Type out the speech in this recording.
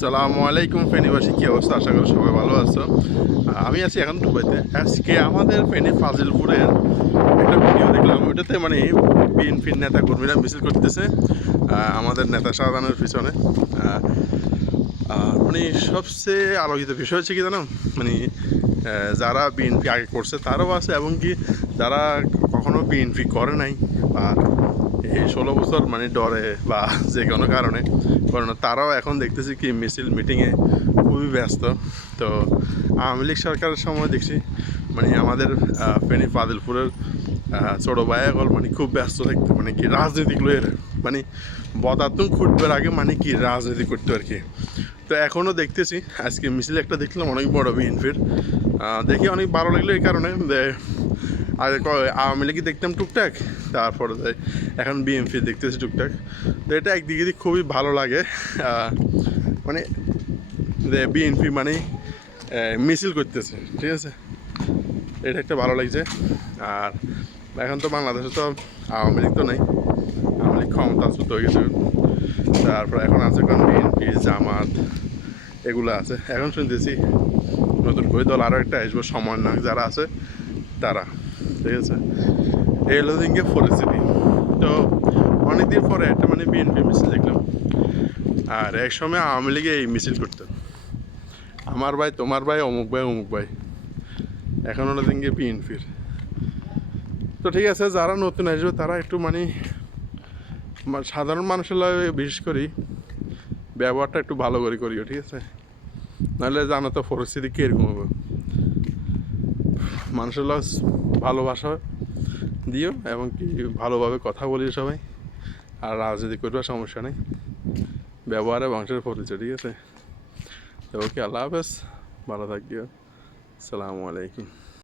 সালামু আলাইকুম ফেনীবাসী, কী অবস্থা? আশা করি সবাই ভালো আছো। আমি আছি এখন দুবাইতে। আজকে আমাদের ফেনী ফাজিলপুরের একটা ভিডিও দেখলাম। ওইটাতে মানে বিএনপির নেতা কর্মীরা মিছিল করতেছে। আমাদের নেতা শাহজাহানের পিছনে। মানে সবচেয়ে আলোচিত বিষয় হচ্ছে কি জানো? মানে যারা বিএনপি আগে করছে, তারাও আছে এবং কি যারা কখনো বিএনপি করে নাই বা এই ষোলো বছর মানে ডরে বা যে কোনো কারণে করে না। তারাও এখন দেখতেছি কি মিছিল মিটিংয়ে খুবই ব্যস্ত। তো আওয়ামী লীগ সরকারের সময় দেখছি মানে আমাদের ফেনী ফাদিলপুরের ছোটো ভাই এখন মানে খুব ব্যস্ত থাকতো মানে কি রাজনীতিক লইয়ের মানে বদাতুন খুঁটবার আগে মানে কি রাজনীতি করতো আর কি। তো এখনও দেখতেছি, আজকে মিছিল একটা দেখলাম অনেক বড় বিএনপির দেখি অনেক ভালো লাগল এই কারণে আগে আওয়ামী লীগই দেখতাম টুকটাক, তারপরে এখন বিএনপি দেখতেছি টুকটাক। তো এটা একদিকে দিয়ে খুবই ভালো লাগে মানে যে বিএনপি মানে মিছিল করতেছে, ঠিক আছে? এটা একটা ভালো লাগছে, আর এখন তো বাংলাদেশে তো আওয়ামী লীগ তো নেই, আওয়ামী লীগ ক্ষমতাচ্যুত হয়ে গেছে। তারপর এখন আছে এখন বিএনপি জামাত, এগুলো আছে। এখন শুনতেছি নতুন করে দল আরও একটা আসবে সমন্বয় যারা আছে, তারা। ঠিক আছে? এই হলো দিনকে পরিস্থিতি তো অনেকদিন পরে একটা মানে বিএনপি মিছিল দেখলাম। আর এক সময় আওয়ামী লীগে এই মিছিল করতো। আমার ভাই, তোমার ভাই, অমুক ভাই অমুক ভাই। এখন হলো দিনকে বিএনপির তো ঠিক আছে, যারা নতুন আসবে, তারা একটু মানে সাধারণ মানুষের বিশেষ করি ব্যবহারটা একটু ভালো করে করিও, ঠিক আছে? নাহলে জানো তো পরিস্থিতি কীরকম হবে। মানুষের ভালোবাসা দিও এবং কি ভালোভাবে কথা বলি সবাই। আর রাজনীতি করবার সমস্যা নেই। ব্যবহারে বংশের পরিচয়, ঠিক আছে? ওকে, আল্লাহ হাফেজ। ভালো থাকিও সালামু আলাইকুম।